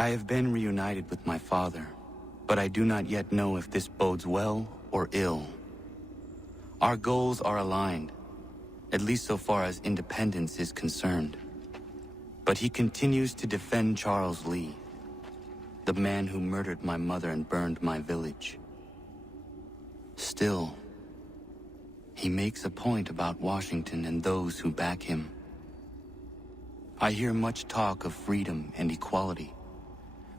I have been reunited with my father, but I do not yet know if this bodes well or ill. Our goals are aligned, at least so far as independence is concerned. But he continues to defend Charles Lee, the man who murdered my mother and burned my village. Still, he makes a point about Washington and those who back him. I hear much talk of freedom and equality,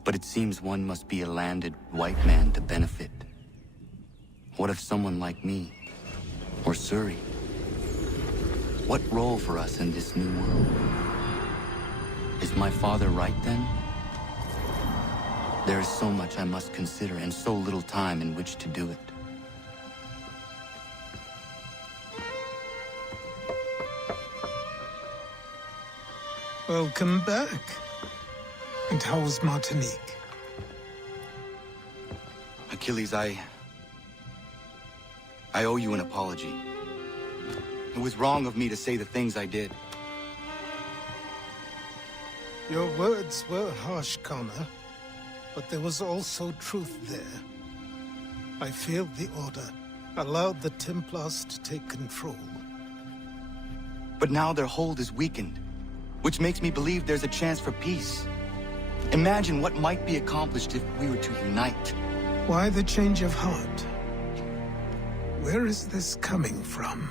but it seems one must be a landed white man to benefit. What of someone like me, or Surrey? What role for us in this new world? Is my father right then? There is so much I must consider and so little time in which to do it. Welcome back. And how was Martinique? Achilles, I owe you an apology. It was wrong of me to say the things I did. Your words were harsh, Connor, but there was also truth there. I failed the Order, allowed the Templars to take control. But now their hold is weakened, which makes me believe there's a chance for peace. Imagine what might be accomplished if we were to unite. Why the change of heart? Where is this coming from?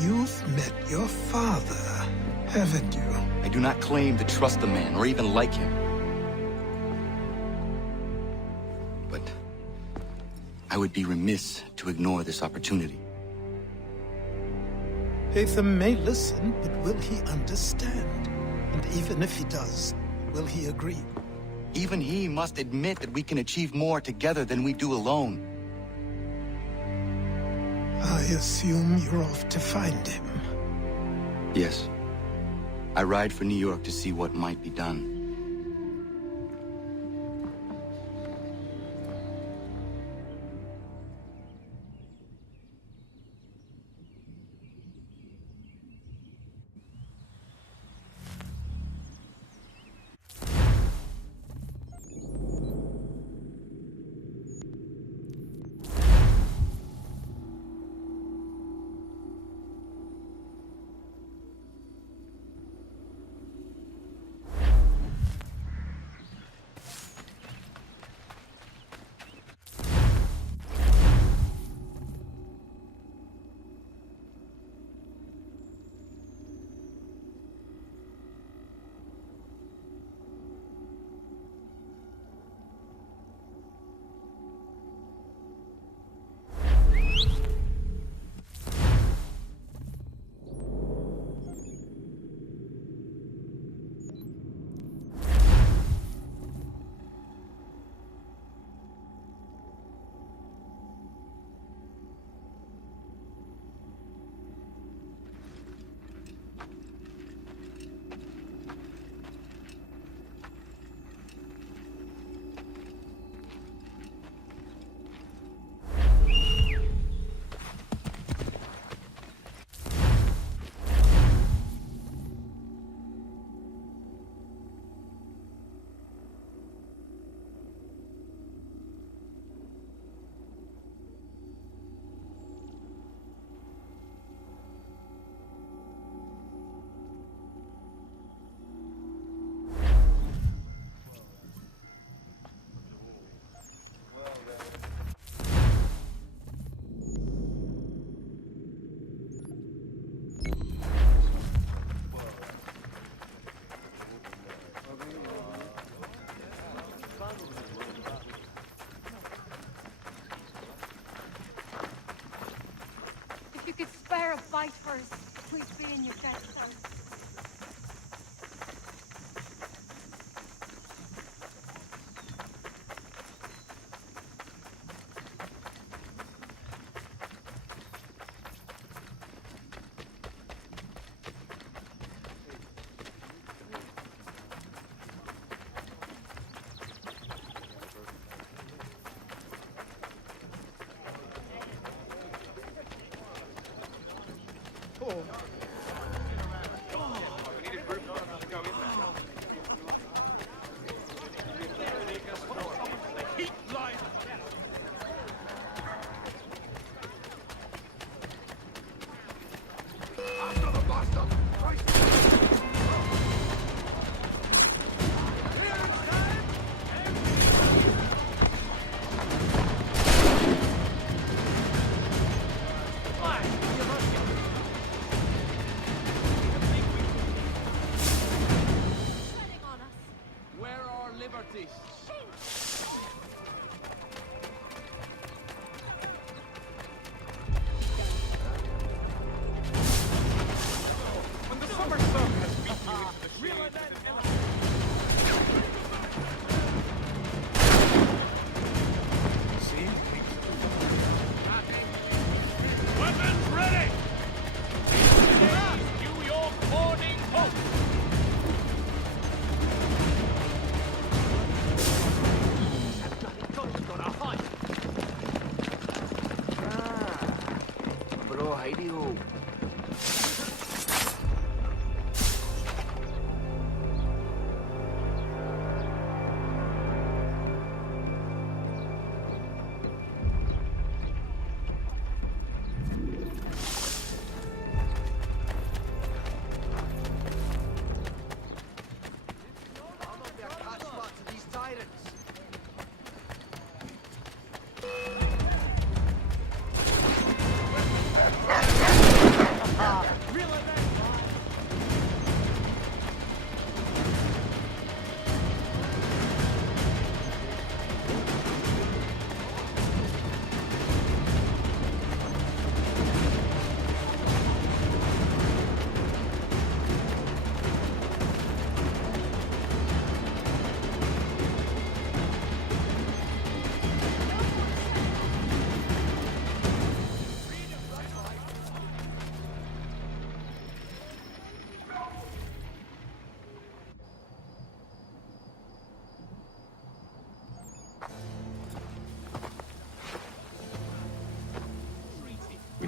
You've met your father, haven't you? I do not claim to trust the man or even like him. But I would be remiss to ignore this opportunity. Haytham may listen, but will he understand? And even if he does, will he agree? Even he must admit that we can achieve more together than we do alone. I assume you're off to find him. Yes. I ride for New York to see what might be done. If you could spare a bite for us, please be in your guest house. We need a group to go in there.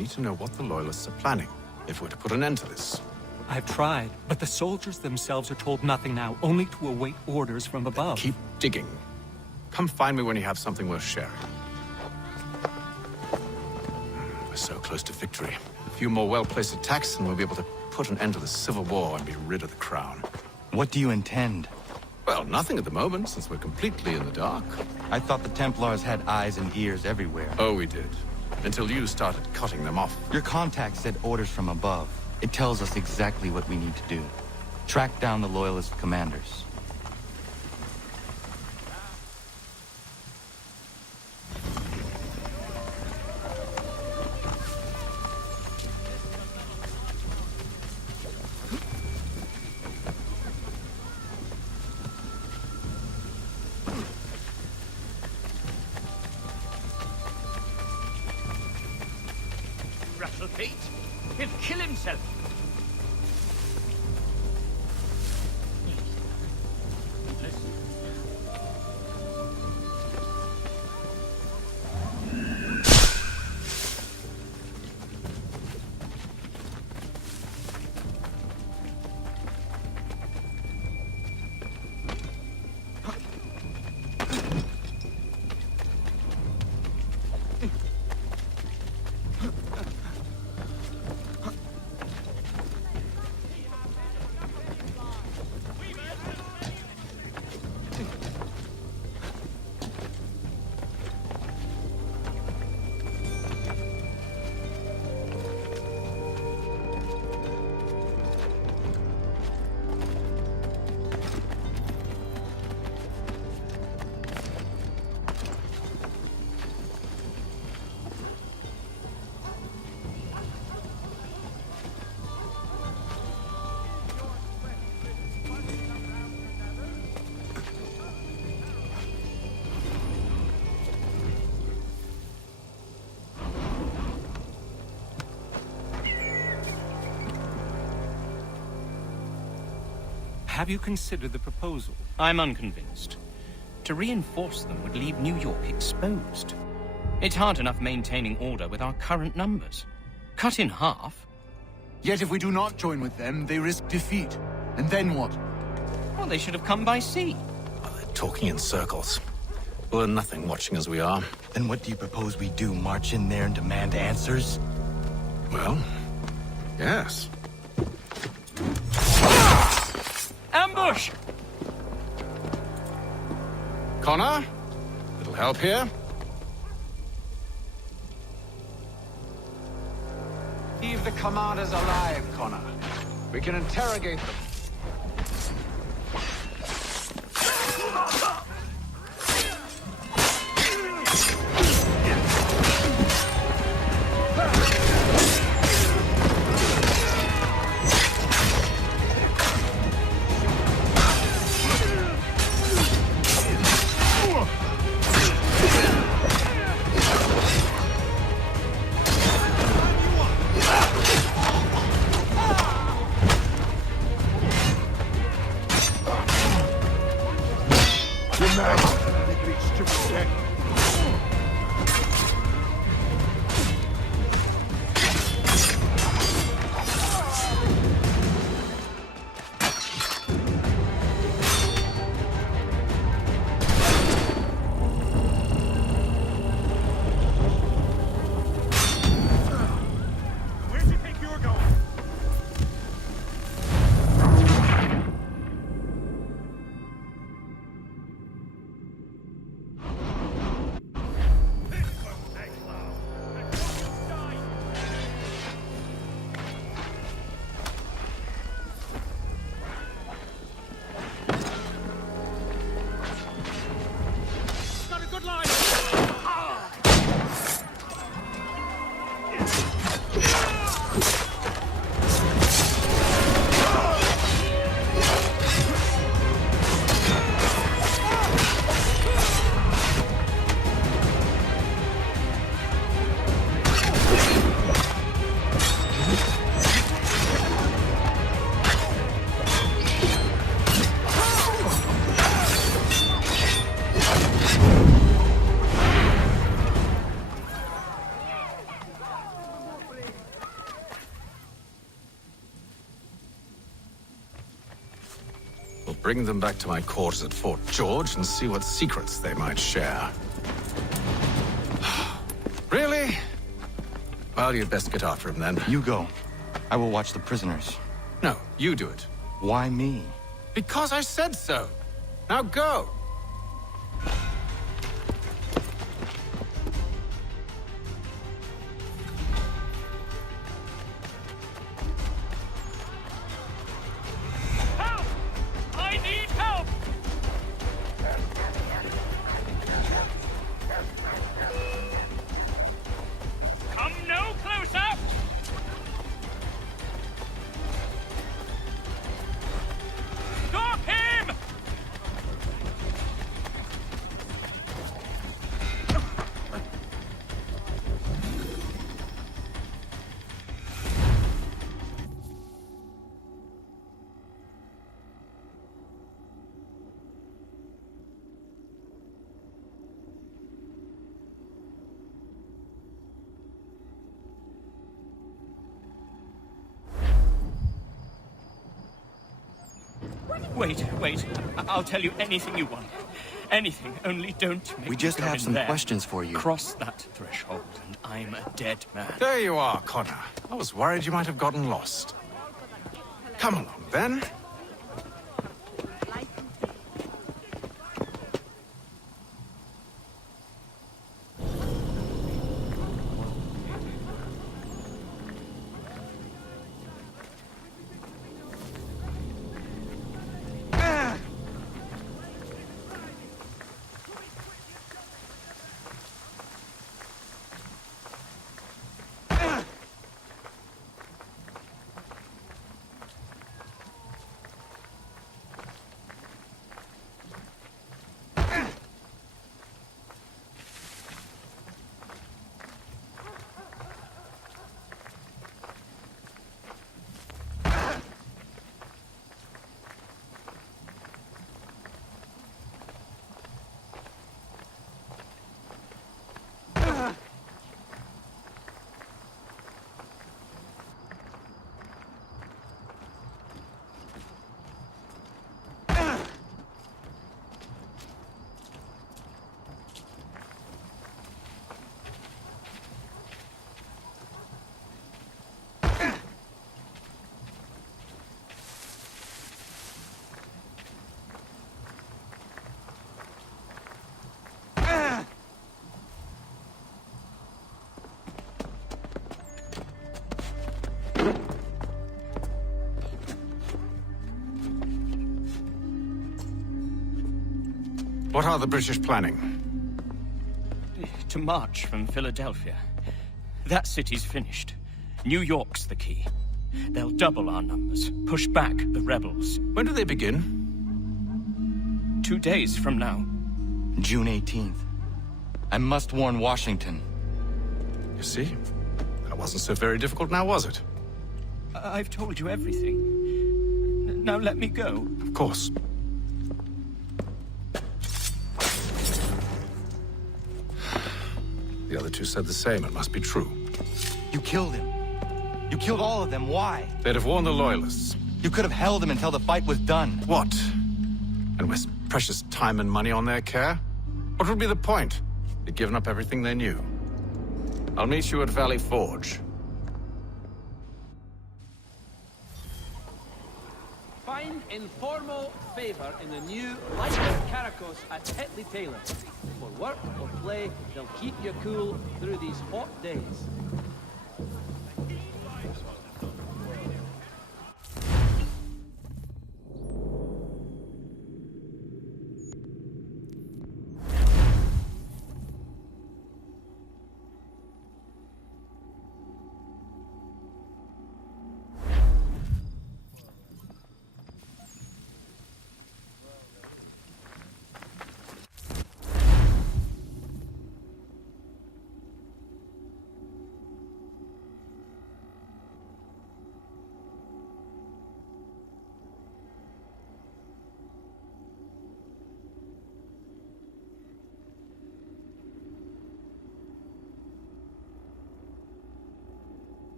need to know what the Loyalists are planning, if we're to put an end to this. I've tried, but the soldiers themselves are told nothing now, only to await orders from above. Keep digging. Come find me when you have something worth sharing. We're so close to victory. A few more well-placed attacks and we'll be able to put an end to the Civil War and be rid of the Crown. What do you intend? Well, nothing at the moment, since we're completely in the dark. I thought the Templars had eyes and ears everywhere. Oh, we did. Until you started cutting them off. Your contact said orders from above. It tells us exactly what we need to do. Track down the Loyalist commanders. Russell Pete, he'll kill himself. Have you considered the proposal? I'm unconvinced. To reinforce them would leave New York exposed. It's hard enough maintaining order with our current numbers. Cut in half? Yet if we do not join with them, they risk defeat. And then what? Well, they should have come by sea. Well, they're talking in circles. We'll learn nothing watching as we are. Then what do you propose we do? March in there and demand answers? Well, yes. Ambush! Connor? Little help here? Leave the commanders alive, Connor. We can interrogate them. bring them back to my quarters at Fort George and see what secrets they might share. Really? Well, you'd best get after him then. You go. I will watch the prisoners. No, you do it. Why me? Because I said so. Now go! Help! I need help! Come no closer! Stop him! Wait. I'll tell you anything you want. Anything, only don't make We just me go have in some there. questions for you. Cross that threshold, and I'm a dead man. There you are, Connor. I was worried you might have gotten lost. Come along, then. What are the British planning? To march from Philadelphia. That city's finished. New York's the key. They'll double our numbers, push back the rebels. When do they begin? 2 days from now. June 18th. I must warn Washington. You see? That wasn't so very difficult now, was it? I've told you everything. Now let me go. Of course. The other two said the same. It must be true. You killed him. You killed all of them. Why? They'd have warned the Loyalists. You could have held him until the fight was done. What? And waste precious time and money on their care? What would be the point? They'd given up everything they knew. I'll meet you at Valley Forge. Find informal favor in the new Light of Caracos at Tetley Taylor. For work or play, they'll keep you cool through these hot days.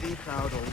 steady, proud old.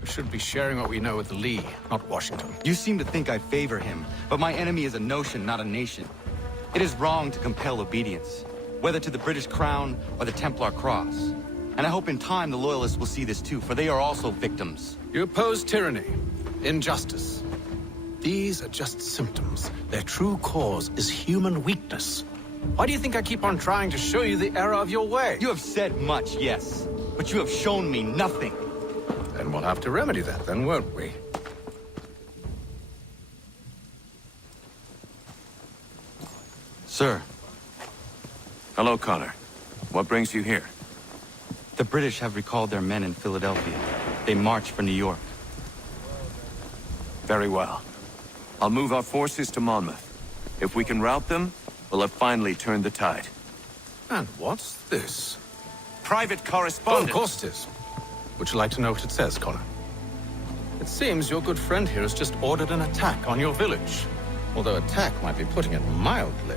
We should be sharing what we know with Lee, not Washington. You seem to think I favor him, but my enemy is a notion, not a nation. It is wrong to compel obedience, whether to the British Crown or the Templar Cross. And I hope in time the Loyalists will see this too, for they are also victims. You oppose tyranny, injustice. These are just symptoms. Their true cause is human weakness. Why do you think I keep on trying to show you the error of your way? You have said much, yes, but you have shown me nothing. Then we'll have to remedy that, then, won't we? Sir, Hello, Connor. What brings you here? the British have recalled their men in Philadelphia. They march for New York. Very well. I'll move our forces to Monmouth. If we can rout them, we'll have finally turned the tide. And what's this? Private Oh, correspondence! of course it is. Would you like to know what it says, Connor? It seems your good friend here has just ordered an attack on your village. Although attack might be putting it mildly.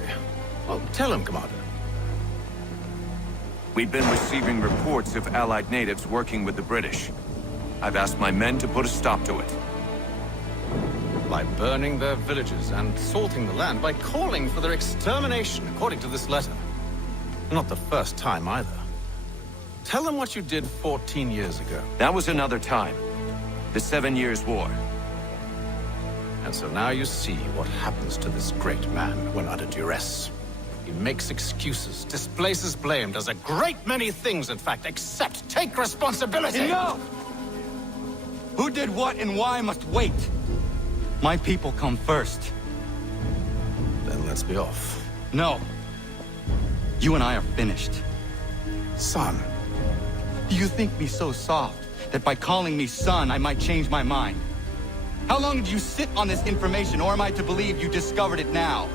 Well, tell him, Commander. We've been receiving reports of Allied natives working with the British. I've asked my men to put a stop to it. By burning their villages and salting the land, by calling for their extermination, according to this letter. Not the first time, either. Tell them what you did 14 years ago. That was another time. The 7 Years' War. And so now you see what happens to this great man when under duress. He makes excuses, displaces blame, does a great many things, in fact, except take responsibility! Enough! Who did what and why must wait. My people come first. Then let's be off. No. You and I are finished. Son. Do you think me so soft that by calling me son, I might change my mind? How long did you sit on this information, or am I to believe you discovered it now?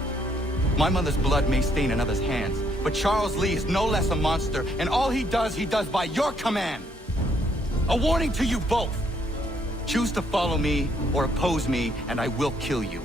My mother's blood may stain another's hands, but Charles Lee is no less a monster, and all he does by your command. A warning to you both. Choose to follow me or oppose me, and I will kill you.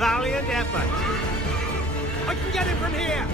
valiant effort. I can get it from here.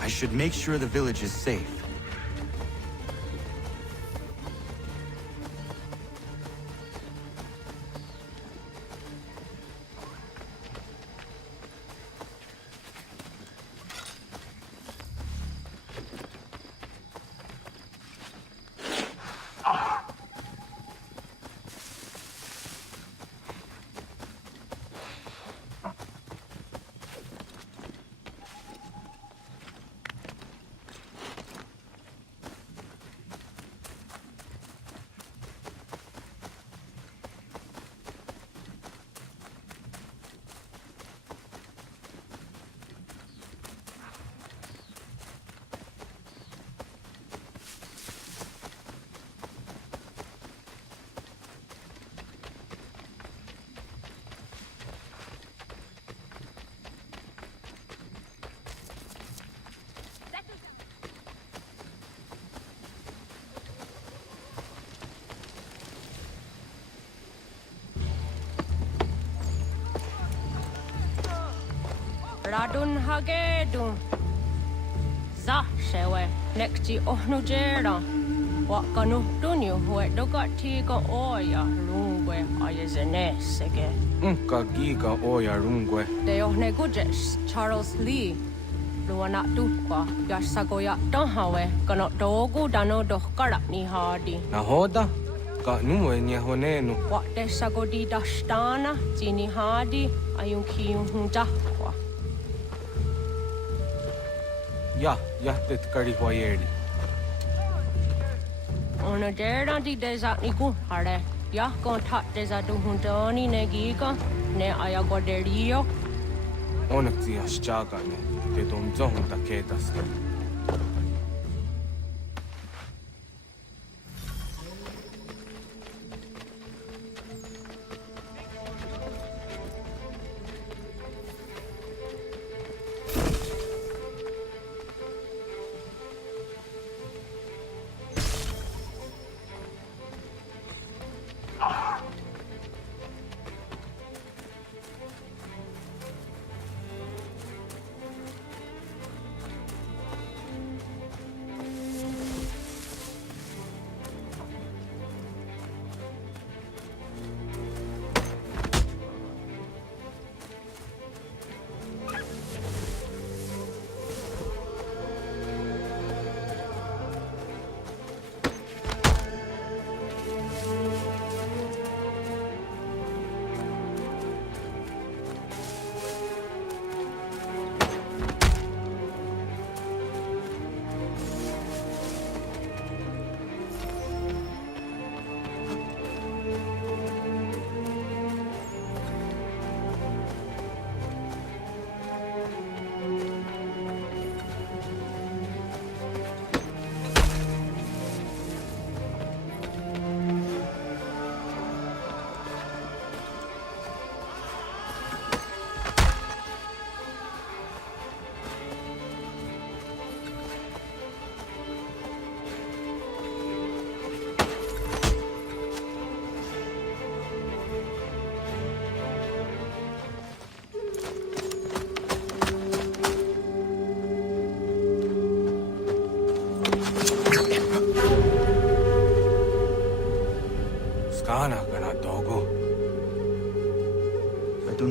I should make sure the village is safe. Radun hagedun. Za shewe nekti ohnujera. Wakanu dunyu hue dogati go oya rungwe ayezenesege. Unka giga oya rungwe. De ohne gujes Charles Lee. Luana dukwa yasagoya donhawe kano dogu dano dohkara ni hadi. Nahoda? Ka numwe nya honenu. Wa de sagodi dashtana tini hadi ayun kiyun hunjahwa. Ja tet kari hoyeri. Ona dera di deza ni gun hare. Ya kon tat deza du hundani ne giga ne ayagoderio. Onak ti aschaga ne. Te dom zohun ta ketas.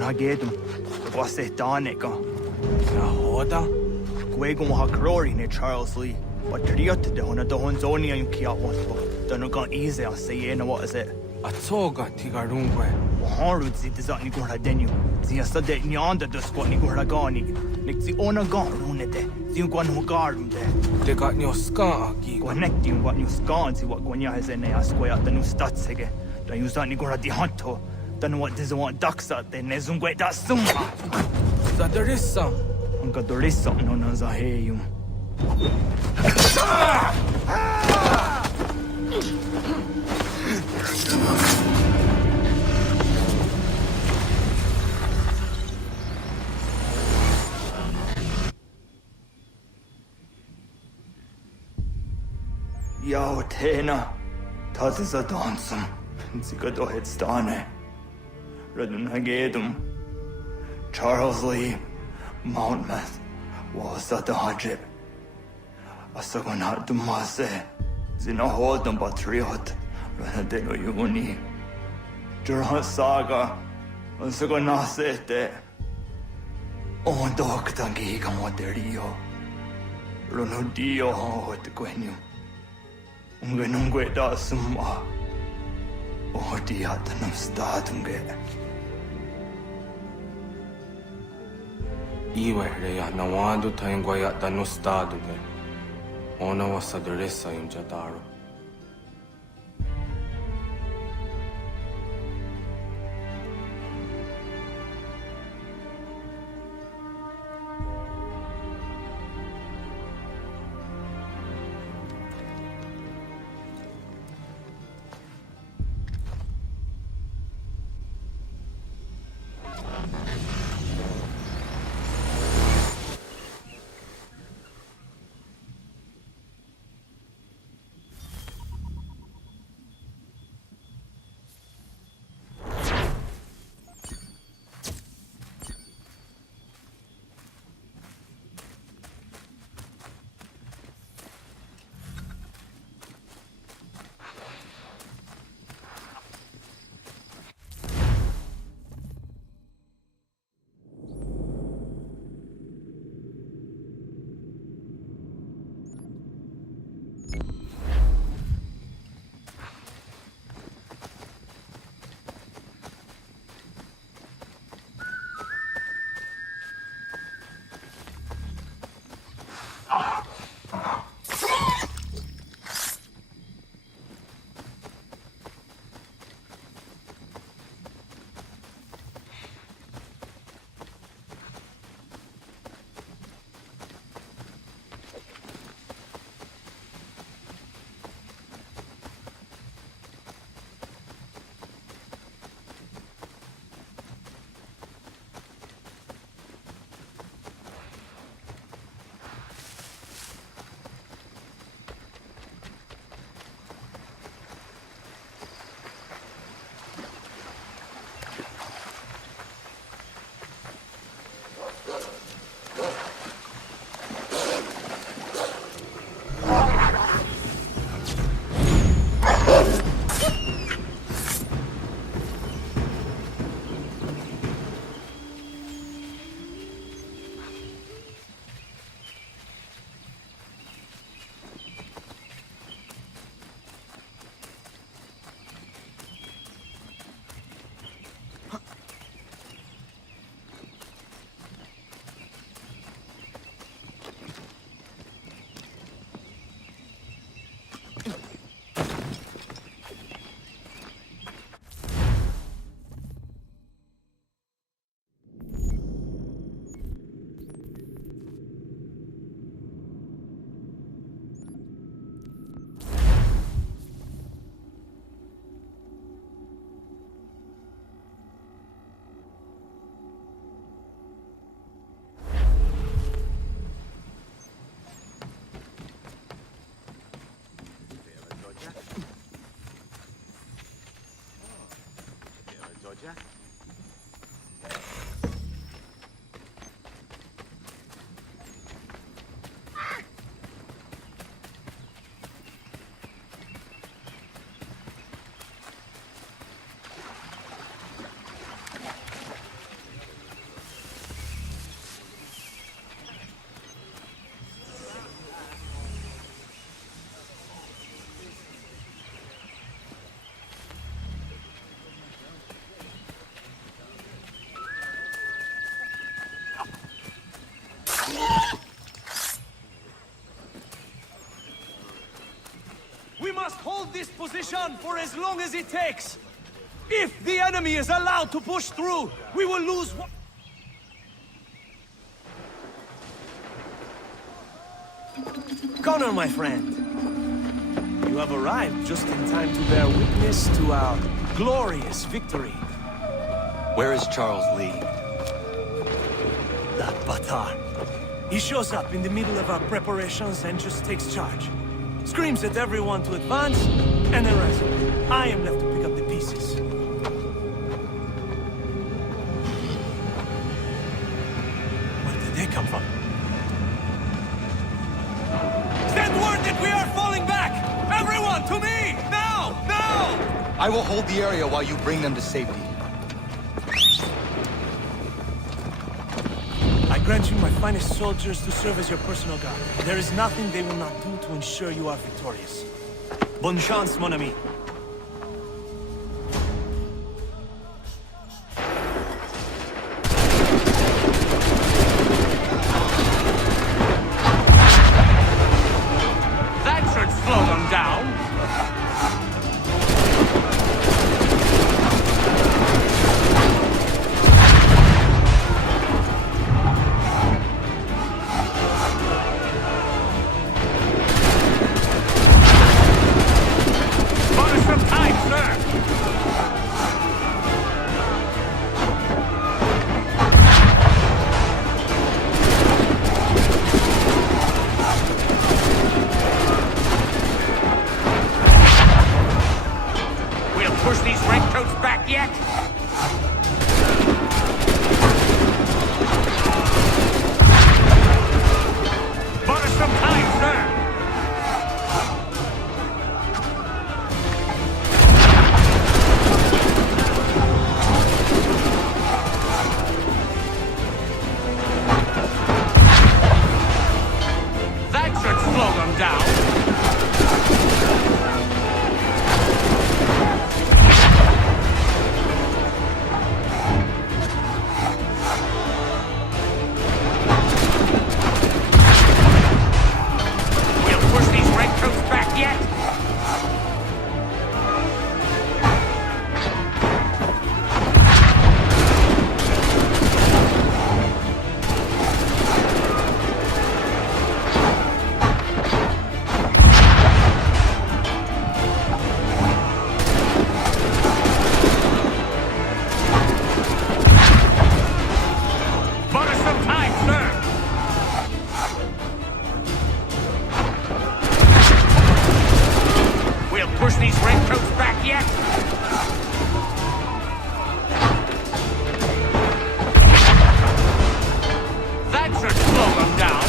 hagedum. Was it danica? Nahoda? Gwegum hakrori ne Charles Lee. But triot de hona do honzonia yung kia wanto. Don't go easy on say what is it? Atoga tigarungwe. Harud zit zat ni gora denyu. Zia sade ni anda do squat ni gora gani. Nik zi ona gan runete. Zi gwan hugarum de. They got no ska aki. Connecting what new scan si what gwanya has in a square at the new stats again. Don't use that ni gora di hunto. Don't what does want ducks out there. Nezungwe da summa. Zadarissa. Anka dorissa no nazaheyum. Yao Tena, Tazza Dansum, Zigado Headstane, Redun Hagedum, Charles Lee, Mountmouth, was at the Hajib. Asagonat Dumase, Zinahodum Batriot, Renadeno Yuni, Jurhan Saga, Asagonasete, On Doctangi Gamoderio, Runudio Hot Gwenum. Ungenungwe da summa. Oh, dia tanam stadunge. Iwe reya nawadu taingwaya tanustaduge. Ona wasadresa imjataro. We must hold this position for as long as it takes. If the enemy is allowed to push through, we will lose one. Connor, my friend. You have arrived just in time to bear witness to our glorious victory. Where is Charles Lee? That Batar. He shows up in the middle of our preparations and just takes charge. Screams at everyone to advance, and then runs away. I am left to pick up the pieces. Where did they come from? Send word that we are falling back! Everyone, to me! Now! Now! I will hold the area while you bring them to safety. I grant you my finest soldiers to serve as your personal guard. There is nothing they will not do to ensure you are victorious. Bonne chance, mon ami. That should slow them down. Push these redcoats back yet? Bought us some time, sir. That should slow them down. Push these redcoats back yet? That should slow them down.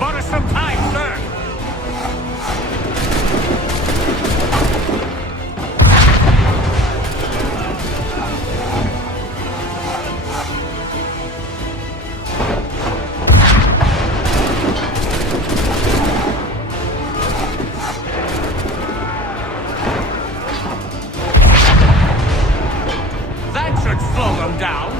Bought us some time, sir. Slow them down.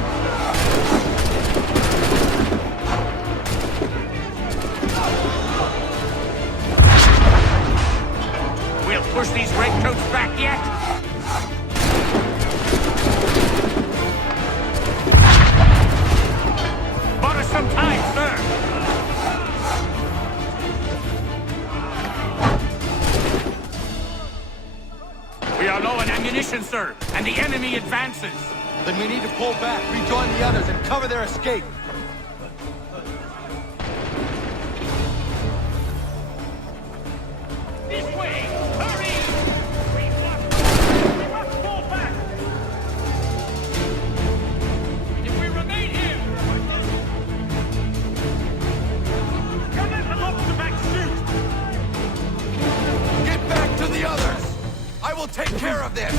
We'll push these redcoats back yet? Bought us some time, sir. We are low on ammunition, sir, and the enemy advances. Then we need to pull back, rejoin the others, and cover their escape. This way! Hurry! We must fall back! If we remain here... Come in and open the back chute! Get back to the others! I will take care of this!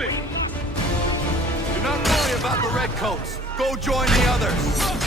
quickly! Do not worry about the Redcoats. Go join the others.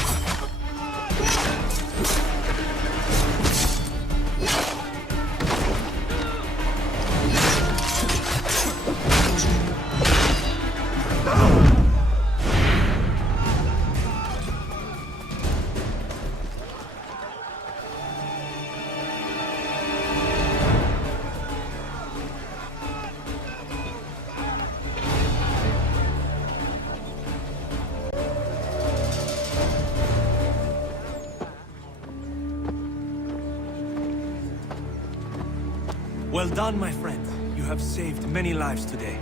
Well done, my friend. You have saved many lives today.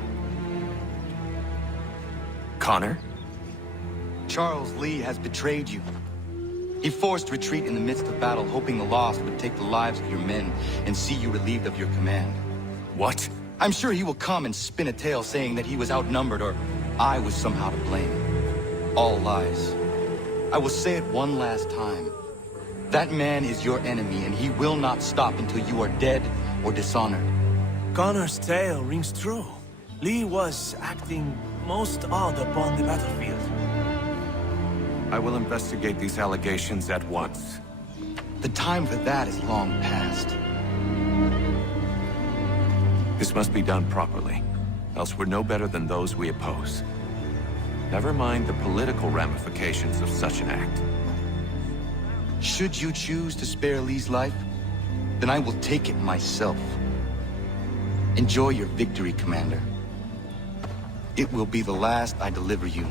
Connor? Charles Lee has betrayed you. He forced retreat in the midst of battle, hoping the loss would take the lives of your men and see you relieved of your command. What? I'm sure he will come and spin a tale saying that he was outnumbered or I was somehow to blame. All lies. I will say it one last time. That man is your enemy, and he will not stop until you are dead or dishonored. Connor's tale rings true. Lee was acting most odd upon the battlefield. I will investigate these allegations at once. The time for that is long past. This must be done properly, else we're no better than those we oppose. Never mind the political ramifications of such an act. Should you choose to spare Lee's life, then I will take it myself. Enjoy your victory, Commander. It will be the last I deliver you